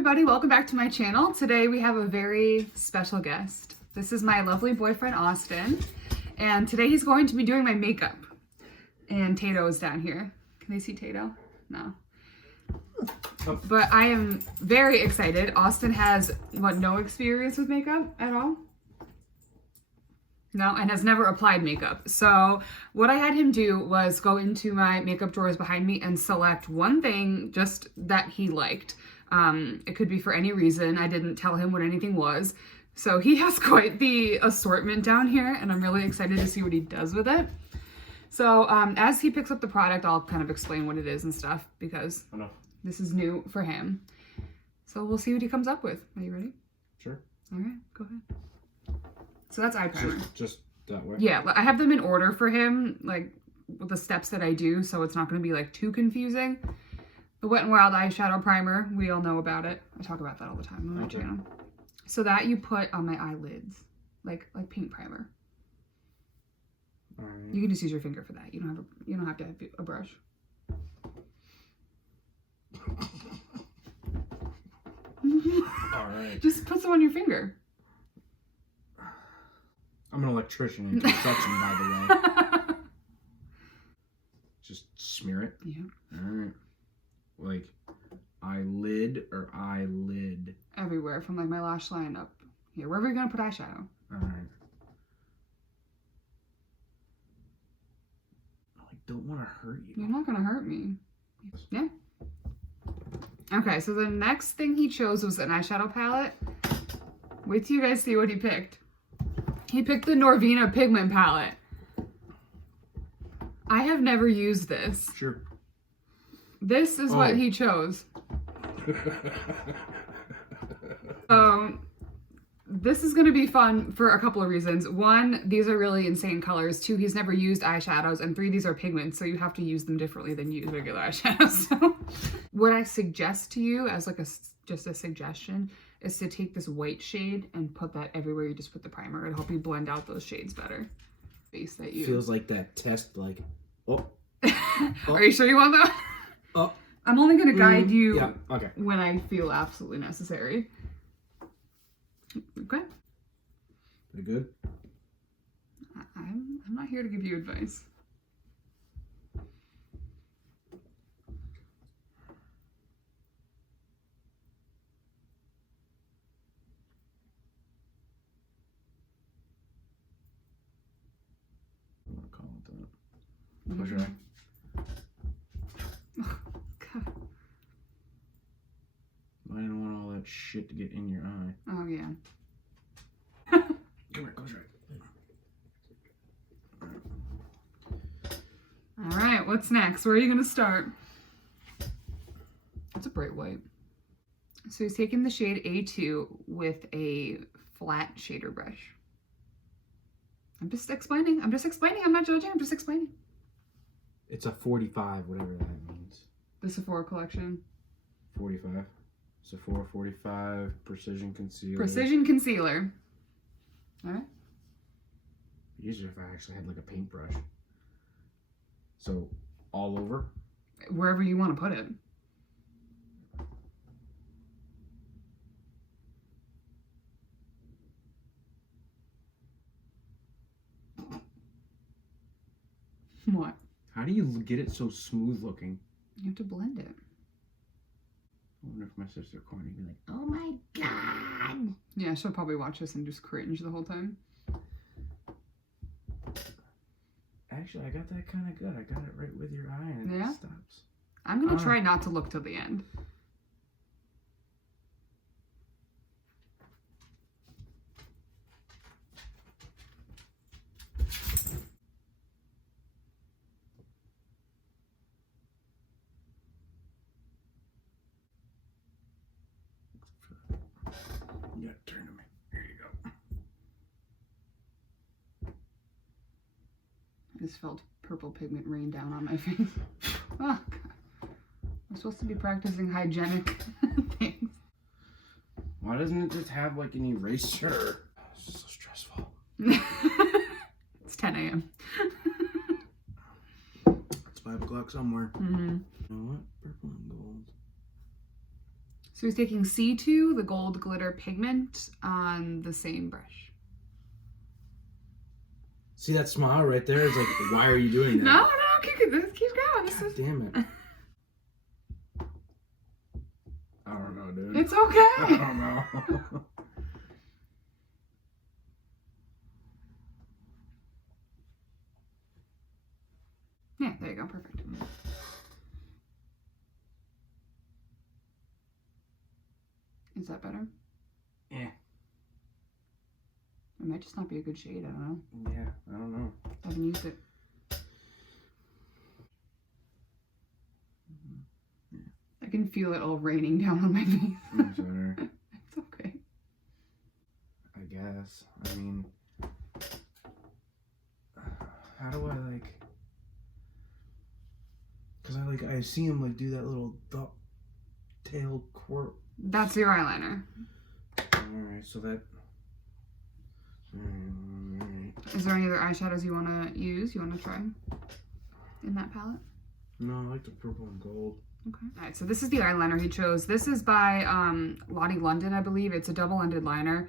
everybody, welcome back to my channel. Today we have a very special guest. This is my lovely boyfriend Austin, and today he's going to be doing my makeup. And Tato is down here. Can they see Tato? No. But I am very excited. Austin has, no experience with makeup at all? No, and has never applied makeup. So what I had him do was go into my makeup drawers behind me and select one thing just that he liked. It could be for any reason. I didn't tell him what anything was. So he has quite the assortment down here, and I'm really excited to see what he does with it. So as he picks up the product, I'll kind of explain what it is and stuff, because this is new for him. So we'll see what he comes up with. Are you ready? Sure. All right, go ahead. So that's eye primer. Just that way? Yeah, I have them in order for him, like with the steps that I do, so it's not going to be like too confusing. The Wet n Wild eyeshadow primer, we all know about it. I talk about that all the time on my channel. So that you put on my eyelids, like paint primer. You can just use your finger for that. You don't have to have a brush. All right. Just put some on your finger. I'm an electrician in construction, by the way. Just smear it? Yeah. All right. Like eyelid or eyelid? Everywhere, from like my lash line up here. Wherever you're going to put eyeshadow. All right. I don't want to hurt you. You're not going to hurt me. Yeah. Okay, so the next thing he chose was an eyeshadow palette. Wait till you guys see what he picked. He picked the Norvina Pigment Palette. I have never used this. Sure. This is what he chose. This is going to be fun for a couple of reasons. One, these are really insane colors. Two, he's never used eyeshadows. And three, these are pigments, so you have to use them differently than use regular eyeshadows. So what I suggest to you as like just a suggestion is to take this white shade and put that everywhere you just put the primer. It'll help you blend out those shades better. Face that you feels like that test, like, Are you sure you want that? I'm only going to guide you when I feel absolutely necessary. Okay. Pretty good. I'm not here to give you advice. I want to call it that. Close your eye. Oh, God. I don't want all that shit to get in your eye. Oh, yeah. Come here, close your eye. All right, what's next? Where are you going to start? It's a bright white. So he's taking the shade A2 with a flat shader brush. I'm just explaining. I'm not judging. I'm just explaining. It's a 45, whatever that means. The Sephora collection. 45. Sephora 45 Precision Concealer. Precision Concealer. All right. Easier if I actually had like a paintbrush. So, all over? Wherever you want to put it. What? How do you get it so smooth looking? You have to blend it. I wonder if my sister Courtney would be like, oh my god! Yeah, she'll probably watch this and just cringe the whole time. Actually, I got that kind of good. I got it right with your eye and it stops. I'm going to try not to look till the end. Yeah, turn to me. Here you go. I just felt purple pigment rain down on my face. Oh, God. I'm supposed to be practicing hygienic things. Why doesn't it just have like an eraser? This is so stressful. It's 10 a.m. It's 5 o'clock somewhere. Mm-hmm. You know what? Purple and gold. So he's taking C2, the gold glitter pigment, on the same brush. See that smile right there? It's like, why are you doing that? No, keep going. This is... Damn it. I don't know, dude. It's okay. I don't know. Yeah, there you go. Perfect. Is that better? Yeah. It might just not be a good shade. I don't know. Yeah, I don't know. I haven't used it. I can feel it all raining down on my face. I'm sorry. It's okay. I guess. I mean, how do I like? Cause I see him like do that little tail quirk. That's your eyeliner. All right, so that. Alright. Is there any other eyeshadows you want to use? You want to try in that palette? No, I like the purple and gold. Okay. All right, so this is the eyeliner he chose. This is by Lottie London, I believe. It's a double-ended liner.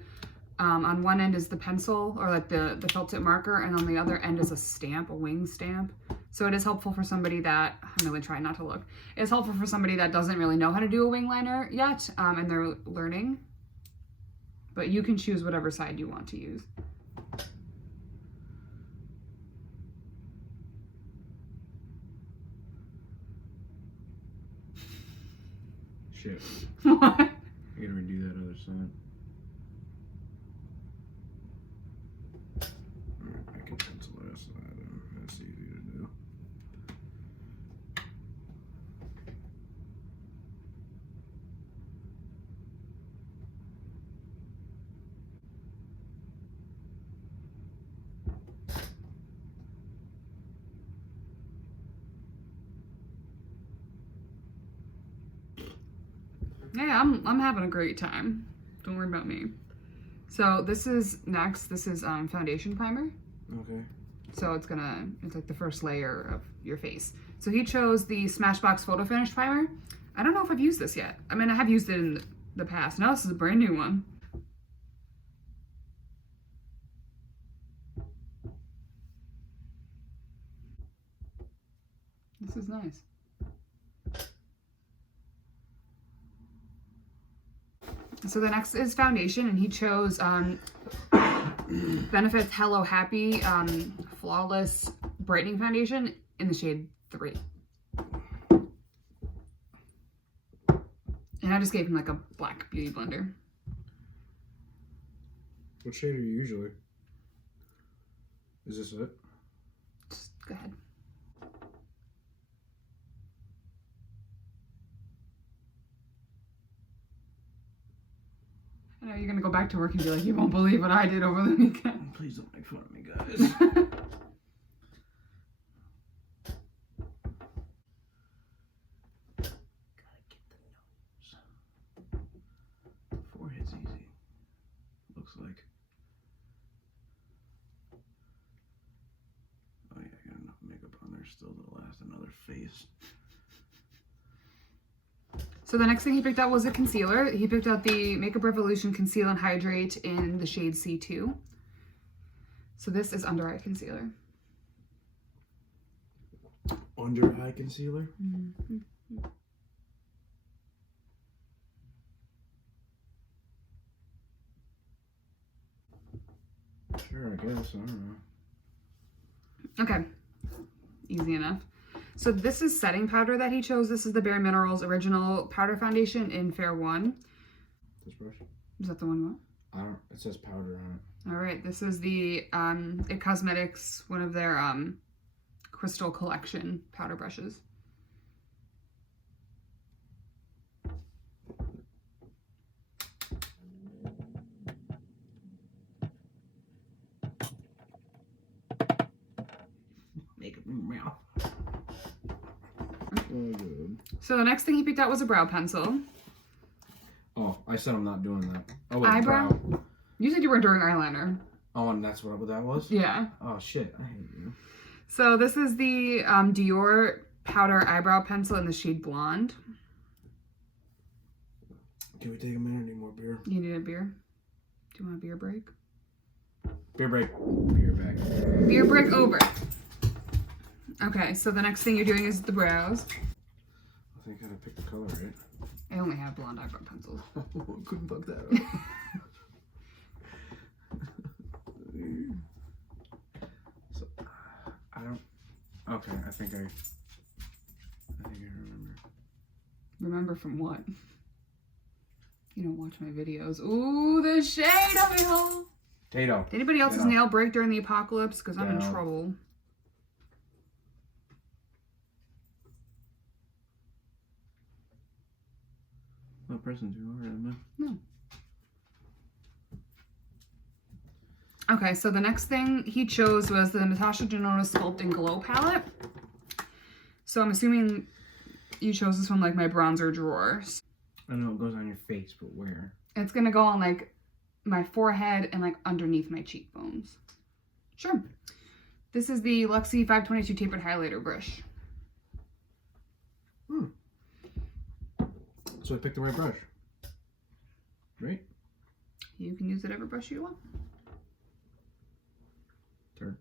On one end is the pencil, or like the felt tip marker, and on the other end is a stamp, a wing stamp. So it is helpful for somebody that, I'm really trying not to look. It's helpful for somebody that doesn't really know how to do a wing liner yet, and they're learning. But you can choose whatever side you want to use. Shit. What? I gotta redo that other side. Alright, I can pencil that side in. That's easy to do. Yeah, I'm having a great time. Don't worry about me. So this is next. This is foundation primer. Okay. So it's like the first layer of your face. So he chose the Smashbox Photo Finish Primer. I don't know if I've used this yet. I mean, I have used it in the past. Now this is a brand new one. This is nice. So the next is foundation, and he chose Benefit's Hello Happy Flawless Brightening Foundation in the shade 3. And I just gave him like a black beauty blender. What shade are you usually? Is this it? Just go ahead. I know you're gonna go back to work and be like, you won't believe what I did over the weekend. Please don't make fun of me, guys. Gotta get the nose. Forehead's easy. Looks like. Oh yeah, I got enough makeup on there still to last another face. So the next thing he picked out was a concealer. He picked out the Makeup Revolution Conceal and Hydrate in the shade C2. So this is under eye concealer. Under eye concealer? Mm-hmm. Sure, I guess. I don't know. Okay, easy enough. So this is setting powder that he chose. This is the Bare Minerals Original Powder Foundation in Fair 1. This brush? Is that the one you want? It says powder on it. All right, this is the IT Cosmetics, one of their Crystal Collection powder brushes. Makeup in your mouth. Oh, good. So the next thing he picked out was a brow pencil. Oh, I said I'm not doing that. Oh, wait, Eyebrow? brow. You said you weren't doing eyeliner. Oh, and that's what that was? Yeah. Oh, shit. I hate you. So this is the Dior Powder Eyebrow Pencil in the shade Blonde. Can we take a minute? I need more beer. You need a beer? Do you want a beer break? Beer break. Beer back. Beer break over. Okay, so the next thing you're doing is the brows. I think I gotta pick the color, right? I only have blonde eyebrow pencils. Couldn't fuck that up. So, I don't. Okay, I think I remember. Remember from what? You don't watch my videos. Ooh, the shade of it all. Tato. Did anybody else's nail break during the apocalypse? Because I'm in No. trouble. What person do you remember? No. Okay, so the next thing he chose was the Natasha Denona Sculpt and Glow palette. So I'm assuming you chose this from like my bronzer drawers. I know it goes on your face, but where? It's gonna go on like my forehead and like underneath my cheekbones. Sure. This is the Luxie 522 tapered highlighter brush. So I picked the right brush. Right? You can use whatever brush you want. Turn.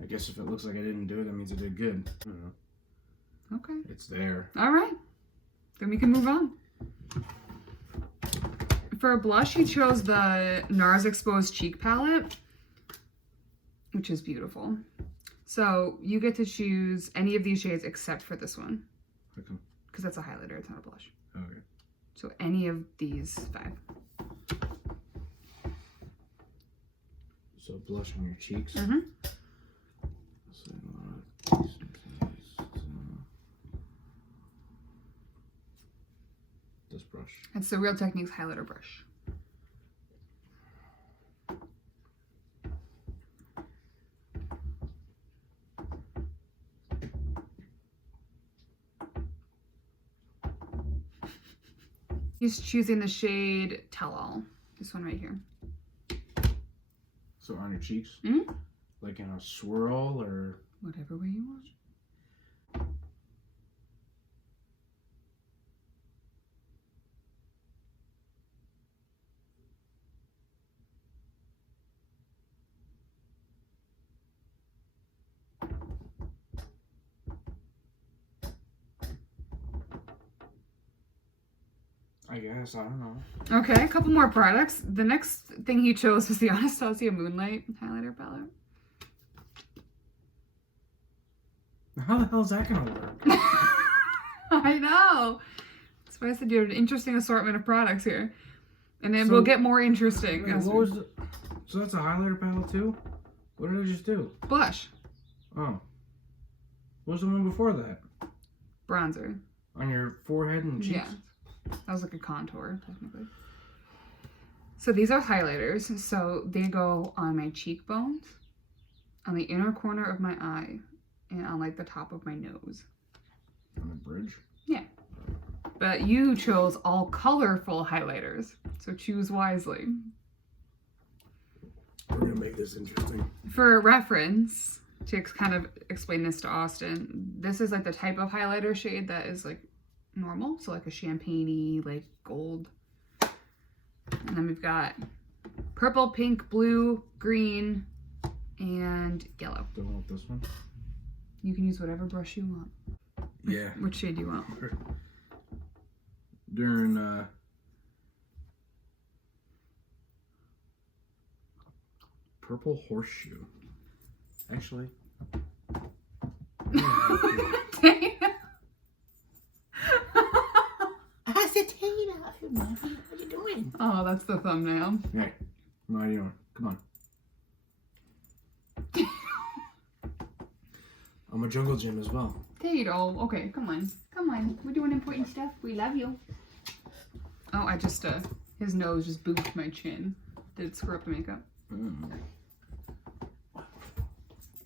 I guess if it looks like I didn't do it, that means I did good. I don't know. Okay. It's there. All right. Then we can move on. For a blush, he chose the NARS Exposed Cheek Palette, which is beautiful. So you get to choose any of these shades except for this one. Okay. Because that's a highlighter, it's not a blush. Okay. So any of these 5. So blush on your cheeks. Mm-hmm. This brush. It's the Real Techniques highlighter brush. He's choosing the shade Tell All. This one right here. So on your cheeks? Mm-hmm. Like in a swirl or? Whatever way you want. I guess, I don't know. Okay, a couple more products. The next thing he chose was the Anastasia Moonlight highlighter palette. How the hell is that gonna work? I know. That's why I said you have an interesting assortment of products here. And then So- we'll get more interesting. Wait, as what we- was the... So that's a highlighter palette too? What did I just do? Blush. Oh. What was the one before that? Bronzer. On your forehead and cheeks? Yeah. That was like a contour, technically. So these are highlighters. So they go on my cheekbones, on the inner corner of my eye, and on like the top of my nose. On the bridge? Yeah. But you chose all colorful highlighters. So choose wisely. We're gonna make this interesting. For reference, to kind of explain this to Austin, this is like the type of highlighter shade that is like normal. So like a champagne-y, like gold. And then we've got purple, pink, blue, green, and yellow. Don't want this one? You can use whatever brush you want. Yeah. Which shade do you want? During, purple horseshoe. Actually. I said, Tina, what are you doing? Oh, that's the thumbnail. Hey, what are you doing? Come on. I'm a jungle gym as well. Tato, okay, come on. Come on. We're doing important stuff. We love you. Oh, I just, his nose just booped my chin. Did it screw up the makeup?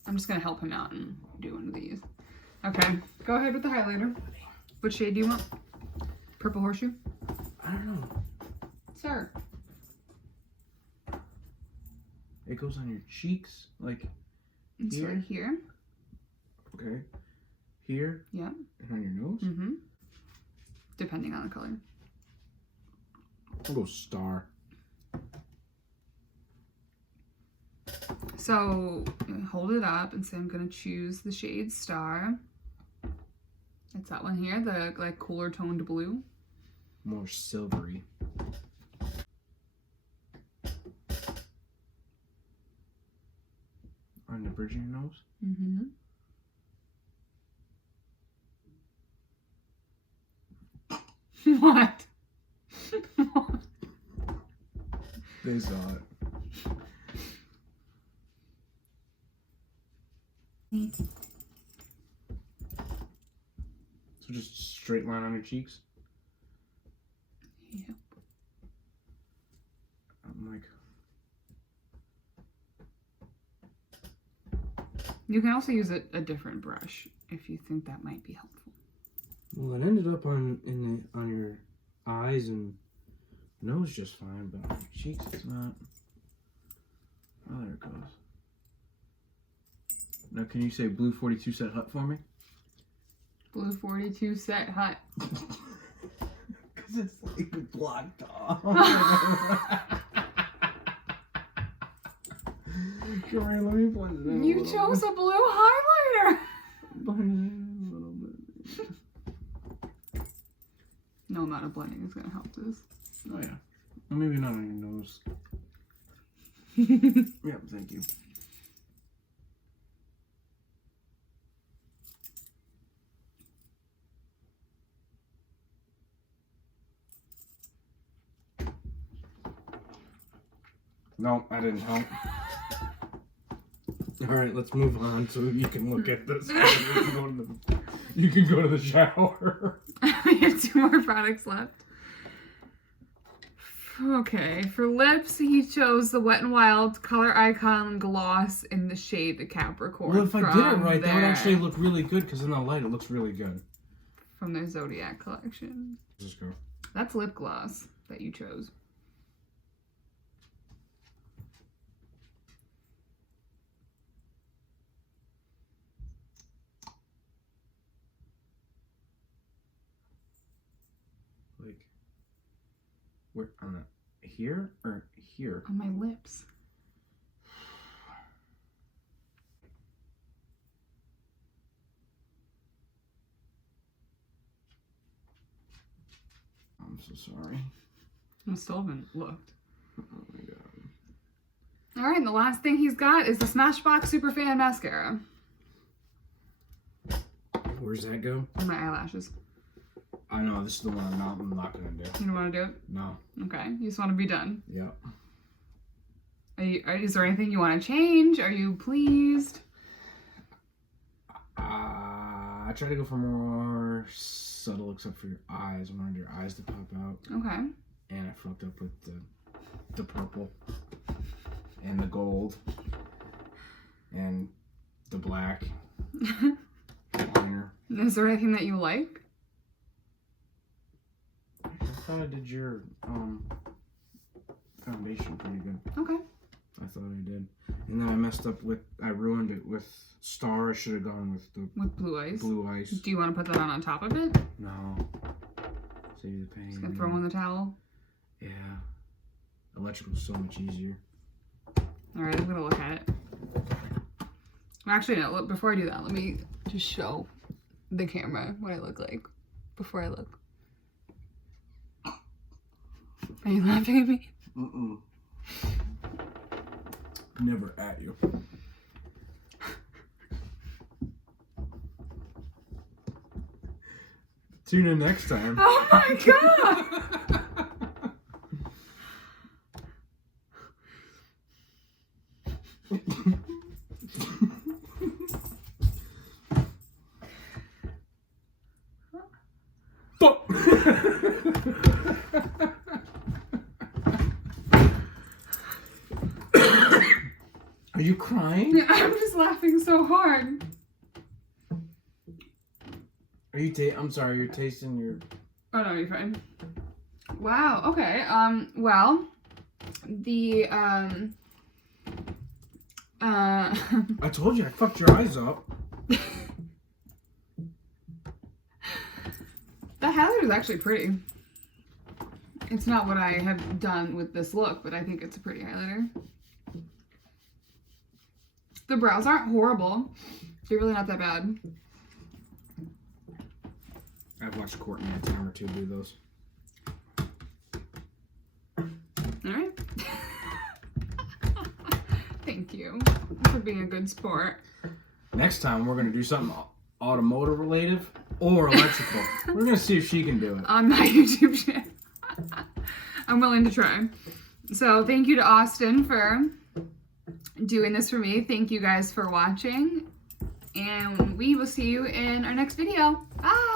I'm just gonna help him out and do one of these. Okay, go ahead with the highlighter. What shade do you want? Purple horseshoe? I don't know. Sir. It goes on your cheeks, like It's here. right here. Okay. Here. Yeah. And on your nose. Mm-hmm. Depending on the color. I'll go star. So hold it up and say I'm gonna choose the shade Star. It's that one here, the like cooler toned blue. More silvery. On the bridge of your nose. Mm-hmm. What? They saw it. So just straight line on your cheeks. Yep. I'm like, You can also use a different brush if you think that might be helpful. well, it ended up on your eyes and nose just fine, but on your cheeks it's not. Oh, there it goes. Now, can you say blue 42 set hut for me? Blue 42 set hut. Because it's like blocked off. Come here, let me blend it in. You chose a blue highlighter. Blend it in a little bit. No amount of blending is gonna help this. Oh, yeah. Well, maybe not on your nose. Yep, thank you. No, I didn't help. All right, let's move on so you can look at this. You can go to the shower. We have 2 more products left. Okay, for lips, he chose the Wet n Wild Color Icon Gloss in the shade Capricorn. Well, if I did it right, that would their- actually look really good because in the light it looks really good. From their Zodiac collection. Let's just go. That's lip gloss that you chose. Like, where on the here or here? On my lips. I'm so sorry. I still haven't looked. Oh my god. Alright, and the last thing he's got is the Smashbox Superfan Mascara. Where's that go? On my eyelashes. I know this is the one I'm not gonna do. You don't want to do it? No. Okay, you just want to be done. Yep. Is there anything you want to change? Are you pleased? I try to go for more subtle, except for your eyes. I wanted your eyes to pop out, Okay. and I fucked up with the purple and the gold and the black liner. Is there anything that you like? I thought I did your foundation pretty good. Okay. I thought I did, and then I messed up with. I ruined it with Star. I should have gone with the With blue eyes. blue ice. Do you want to put that on top of it? No. Save the pain. Just gonna throw in the towel. Yeah. Electrical's so much easier. Alright, I'm gonna look at it. Well, actually, no, look, before I do that, let me just show the camera what I look like before I look. Are you laughing at me? Mm-mm. Never at you. Tune in next time. Oh my god! Are you crying? I'm just laughing so hard. Are you I'm sorry, you're tasting your... Oh no, you're fine. Wow, okay. Well, the, I told you I fucked your eyes up. The highlighter is actually pretty. It's not what I have done with this look, but I think it's a pretty highlighter. The brows aren't horrible. They're really not that bad. I've watched Courtney a time or two do those. Alright. Thank you for being a good sport. Next time we're going to do something automotive related or electrical. We're going to see if she can do it. On my YouTube channel. I'm willing to try. So thank you to Austin for doing this for me. Thank you guys for watching. And we will see you in our next video. Bye!